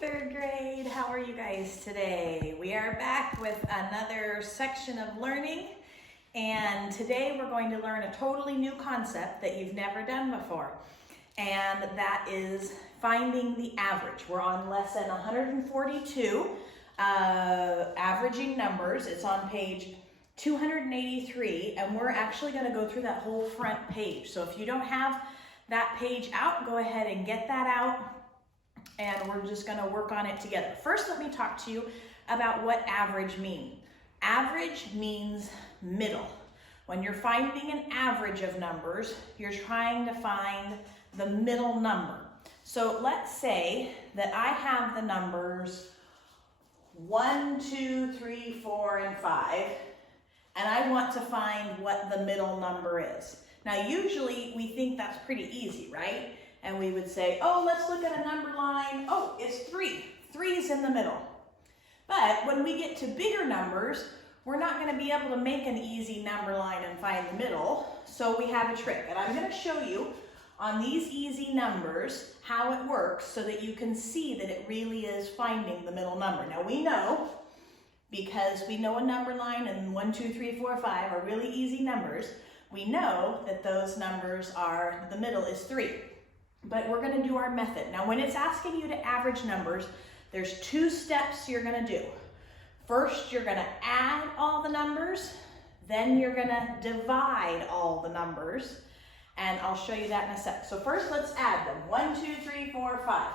third grade. How are you guys today? We are back with another section of learning, and today we're going to learn a totally new concept that you've never done before, and that is finding the average. We're on lesson 142, averaging numbers. It's on page 283, and we're actually going to go through that whole front page. So if you don't have that page out, go ahead and get that out, and we're just going to work on it together. First, let me talk to you about what average means. Average means middle. When you're finding an average of numbers, you're trying to find the middle number. So let's say that I have the numbers 1, 2, 3, 4, and 5, and I want to find what the middle number is. Now, usually we think that's pretty easy, right? And we would say, oh, let's look at a number line. Oh, it's 3. 3 is in the middle. But when we get to bigger numbers, we're not going to be able to make an easy number line and find the middle. So we have a trick. And I'm going to show you on these easy numbers how it works so that you can see that it really is finding the middle number. Now, we know, because we know a number line and 1, 2, 3, 4, 5 are really easy numbers, we know that those numbers are, the middle is 3. But we're going to do our method. Now, when it's asking you to average numbers, there's 2 steps you're going to do. First, you're going to add all the numbers. Then you're going to divide all the numbers. And I'll show you that in a sec. So first, let's add them. 1, 2, 3, 4, 5.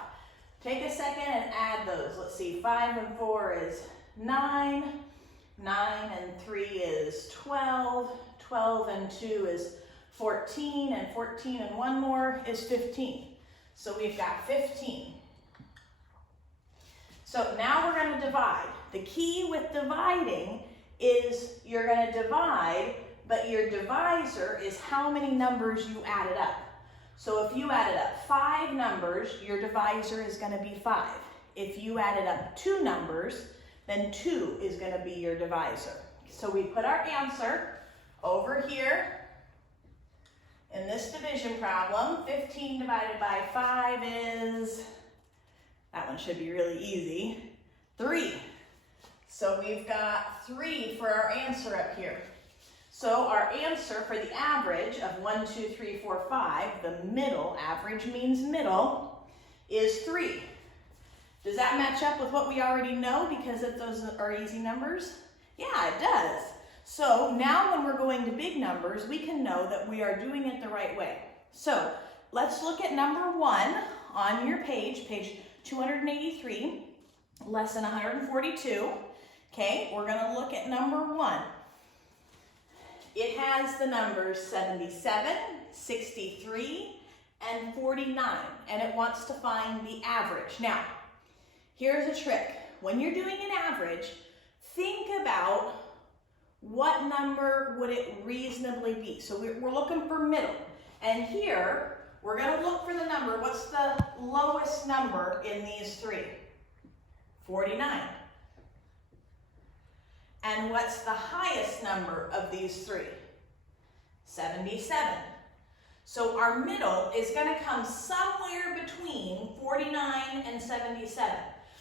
Take a second and add those. Let's see, 5 and 4 is 9. 9 and 3 is 12. 12 and 2 is 14, and 14 and 1 more is 15. So we've got 15. So now we're going to divide. The key with dividing is you're going to divide, but your divisor is how many numbers you added up. So if you added up 5 numbers, your divisor is going to be 5. If you added up 2 numbers, then 2 is going to be your divisor. So we put our answer over here in this division problem. 15 divided by 5 is, that one should be really easy, 3. So we've got 3 for our answer up here. So our answer for the average of 1, 2, 3, 4, 5, the middle, average means middle, is 3. Does that match up with what we already know because if those are easy numbers? Yeah, it does. So now when we're going to big numbers, we can know that we are doing it the right way. So let's look at number 1 on your page, page 283, lesson 142. Okay, we're going to look at number 1. It has the numbers 77, 63, and 49, and it wants to find the average. Now, here's a trick. When you're doing an average, think about what number would it reasonably be? So we're looking for middle. And here, we're going to look for the number. What's the lowest number in these 3? 49. And what's the highest number of these 3? 77. So our middle is going to come somewhere between 49 and 77.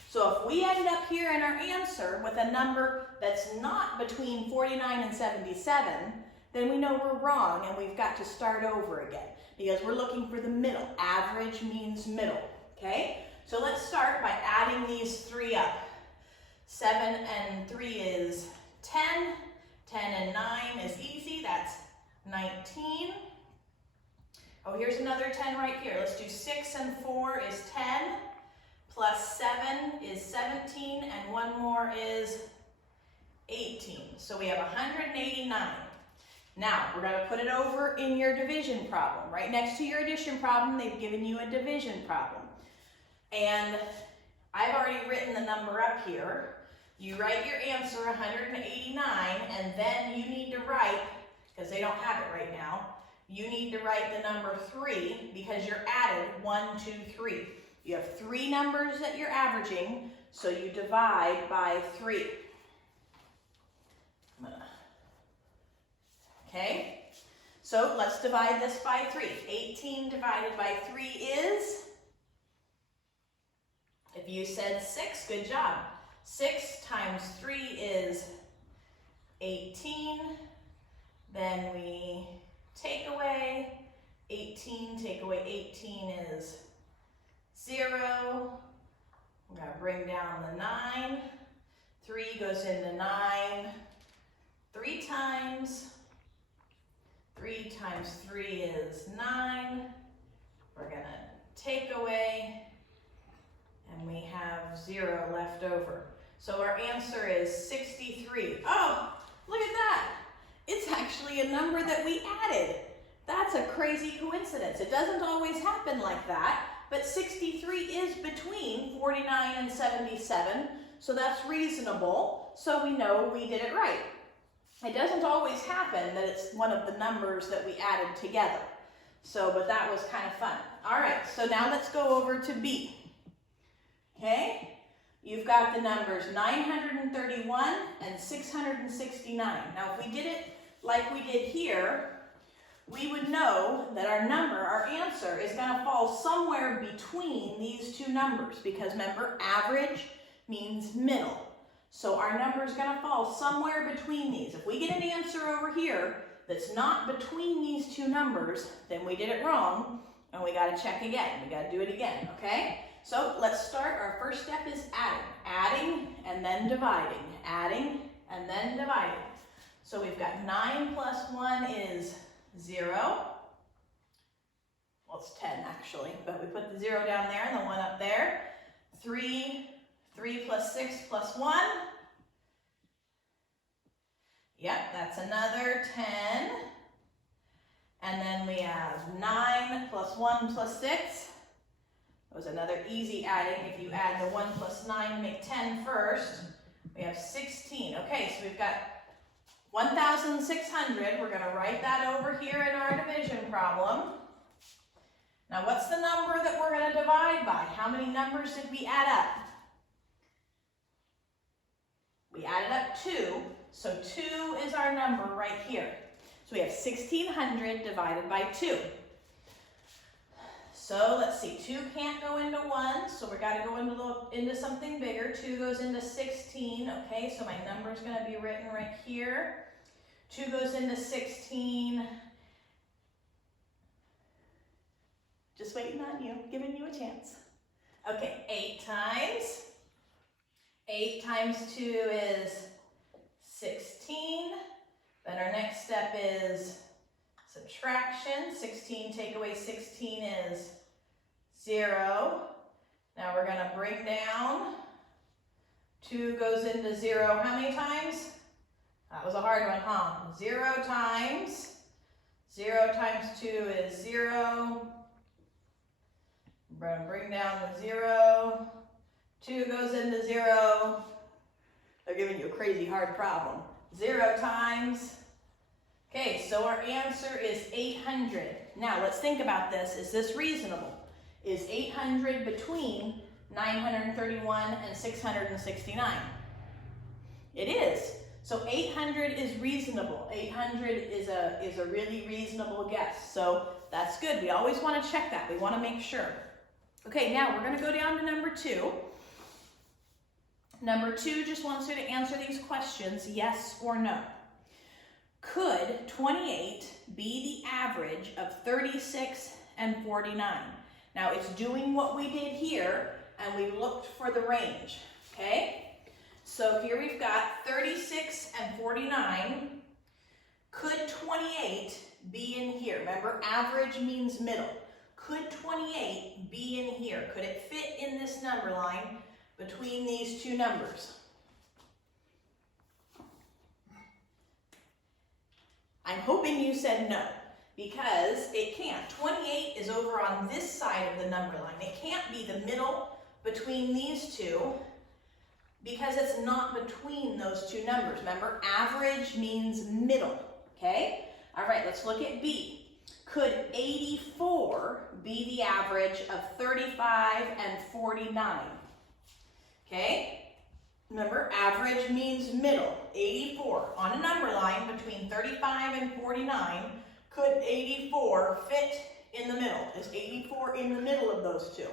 So if we end up here in our answer with a number that's not between 49 and 77, then we know we're wrong and we've got to start over again because we're looking for the middle. Average means middle, okay? So let's start by adding these 3 up. 7 and 3 is 10. 10 and 9 is easy, that's 19. Oh, here's another 10 right here. Let's do 6 and 4 is 10. Plus 7 is 17, and 1 more is 18. So we have 189. Now, we're going to put it over in your division problem. Right next to your addition problem, they've given you a division problem. And I've already written the number up here. You write your answer, 189, and then you need to write, because they don't have it right now, you need to write the number 3 because you're added 1, 2, 3. You have 3 numbers that you're averaging, so you divide by 3. Okay, so let's divide this by 3. 18 divided by 3 is If you said 6, good job. 6 times 3 is 18. Then we take away 18. Take away 18 is 0. We're going to bring down the 9. 3 goes into 9 3 times. 3 times 3 is 9. We're going to take away, and we have 0 left over. So our answer is 63. Oh, look at that. It's actually a number that we added. That's a crazy coincidence. It doesn't always happen like that, but 63 is between 49 and 77, so that's reasonable, so we know we did it right. It doesn't always happen that it's one of the numbers that we added together. So, but that was kind of fun. All right, so now let's go over to B. Okay, you've got the numbers 931 and 669. Now, if we did it like we did here, we would know that our number, our answer, is going to fall somewhere between these two numbers, because remember, average means middle. So our number is going to fall somewhere between these. If we get an answer over here that's not between these two numbers, then we did it wrong, and we got to check again. We got to do it again, okay? So let's start. Our first step is adding. Adding and then dividing. Adding and then dividing. So we've got 9 plus 1 is 0. Well, it's 10 actually, but we put the 0 down there and the 1 up there. 3 plus 6 plus 1. Yep, that's another 10. And then we have 9 plus 1 plus 6. That was another easy adding. If you add the 1 plus 9 to make 10 first, we have 16. Okay, so we've got 1,600. We're going to write that over here in our division problem. Now, what's the number that we're going to divide by? How many numbers did we add up? We added up 2, so 2 is our number right here. So we have 1,600 divided by 2. So let's see, 2 can't go into 1, so we got to go into something bigger. 2 goes into 16, okay, so my number is going to be written right here. 2 goes into 16. Just waiting on you, giving you a chance. Okay, 8 times. 8 times 2 is 16. Then our next step is subtraction. 16 take away 16 is 0. Now we're going to bring down. 2 goes into 0 how many times? That was a hard one, huh? 0 times. 0 times 2 is 0. We're going to bring down the 0. 2 goes into 0. They're giving you a crazy hard problem. 0 times. Okay, so our answer is 800. Now, let's think about this. Is this reasonable? Is 800 between 931 and 669? It is. So 800 is reasonable. 800 is a really reasonable guess. So that's good. We always want to check that. We want to make sure. Okay, now we're going to go down to number 2. Number 2 just wants you to answer these questions, yes or no. Could 28 be the average of 36 and 49? Now it's doing what we did here, and we looked for the range, okay? So here we've got 36 and 49. Could 28 be in here? Remember, average means middle. Could 28 be in here? Could it fit in this number line between these two numbers? I'm hoping you said no, because it can't. 28 is over on this side of the number line. It can't be the middle between these two, because it's not between those two numbers. Remember, average means middle, okay? All right, let's look at B. Could 84 be the average of 35 and 49? Okay? Remember, average means middle. 84 on a number line between 35 and 49. Could 84 fit in the middle? Is 84 in the middle of those two?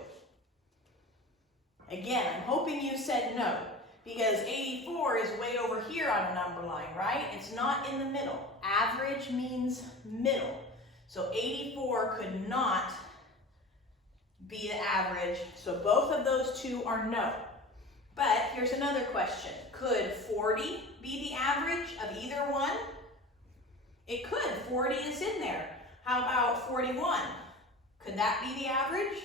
Again, I'm hoping you said no, because 84 is way over here on a number line, right? It's not in the middle. Average means middle. So 84 could not be the average. So both of those two are no. But here's another question. Could 40 be the average of either one? It could. 40 is in there. How about 41? Could that be the average?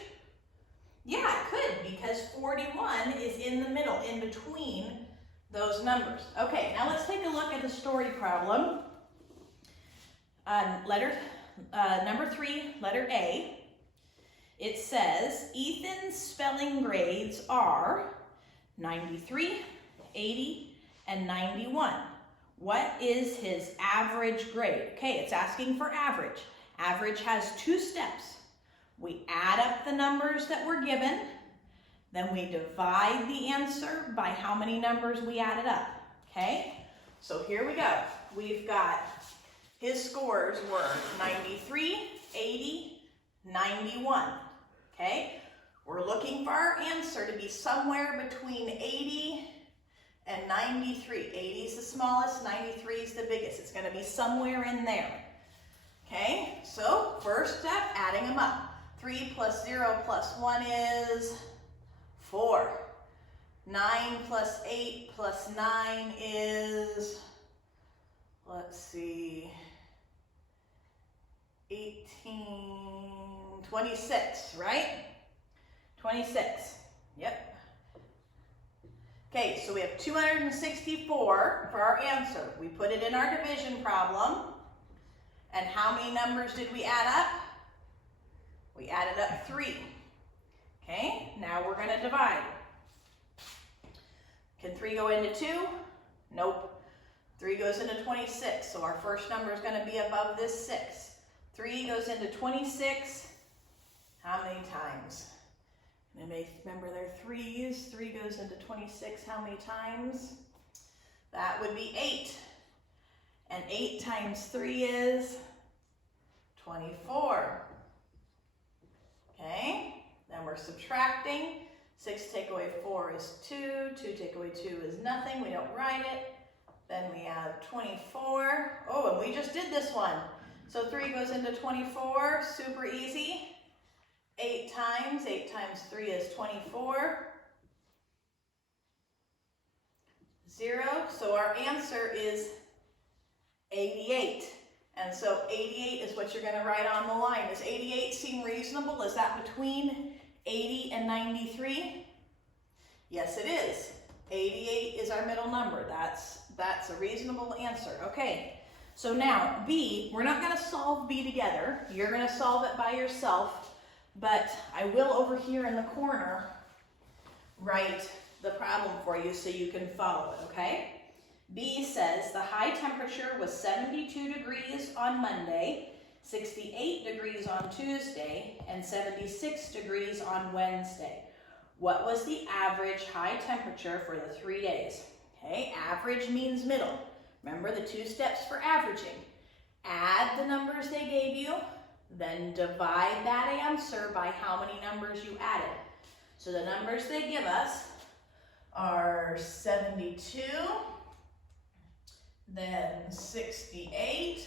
Yeah, it could, because 41 is in the middle, in between those numbers. Okay, now let's take a look at the story problem. Number 3, letter A. It says, Ethan's spelling grades are 93, 80, and 91. What is his average grade? Okay, it's asking for average. Average has 2 steps. We add up the numbers that were given, then we divide the answer by how many numbers we added up, okay? So here we go. We've got his scores were 93, 80, 91, okay? We're looking for our answer to be somewhere between 80 and 93. 80 is the smallest, 93 is the biggest. It's going to be somewhere in there, okay? So first step, adding them up. 3 plus 0 plus 1 is 4. 9 plus 8 plus 9 is, let's see, 18, 26, right? 26, yep. Okay, so we have 264 for our answer. We put it in our division problem. And how many numbers did we add up? We added up 3. Okay, now we're going to divide. Can 3 go into 2? Nope. 3 goes into 26, so our first number is going to be above this 6. 3 goes into 26. How many times? Remember there are 3's. 3 goes into 26. How many times? That would be 8. And 8 times 3 is 24. Okay, then we're subtracting. 6 take away 4 is 2. 2 take away 2 is nothing. We don't write it. Then we have 24. Oh, and we just did this one. So 3 goes into 24. Super easy. 8 times 3 is 24. 0. So our answer is 88. And so 88 is what you're going to write on the line. Does 88 seem reasonable? Is that between 80 and 93? Yes, it is. 88 is our middle number. That's a reasonable answer. Okay, so now B, we're not going to solve B together. You're going to solve it by yourself, but I will over here in the corner write the problem for you so you can follow it, okay? B says the high temperature was 72 degrees on Monday, 68 degrees on Tuesday, and 76 degrees on Wednesday. What was the average high temperature for the 3 days? Okay, average means middle. Remember the 2 steps for averaging. Add the numbers they gave you, then divide that answer by how many numbers you added. So the numbers they give us are 72, then 68,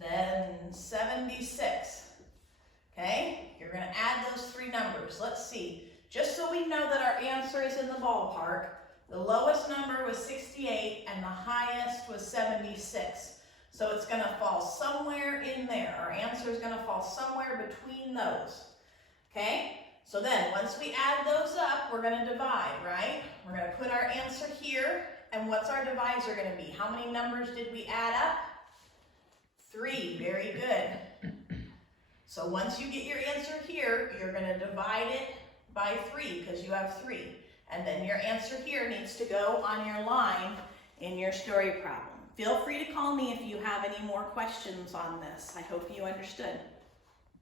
then 76. Okay, you're going to add those 3 numbers. Let's see. Just so we know that our answer is in the ballpark, the lowest number was 68 and the highest was 76. So it's going to fall somewhere in there. Our answer is going to fall somewhere between those. Okay, so then once we add those up, we're going to divide, right? We're going to put our answer here. And what's our divisor going to be? How many numbers did we add up? 3. Very good. So once you get your answer here, you're going to divide it by 3 because you have 3. And then your answer here needs to go on your line in your story problem. Feel free to call me if you have any more questions on this. I hope you understood.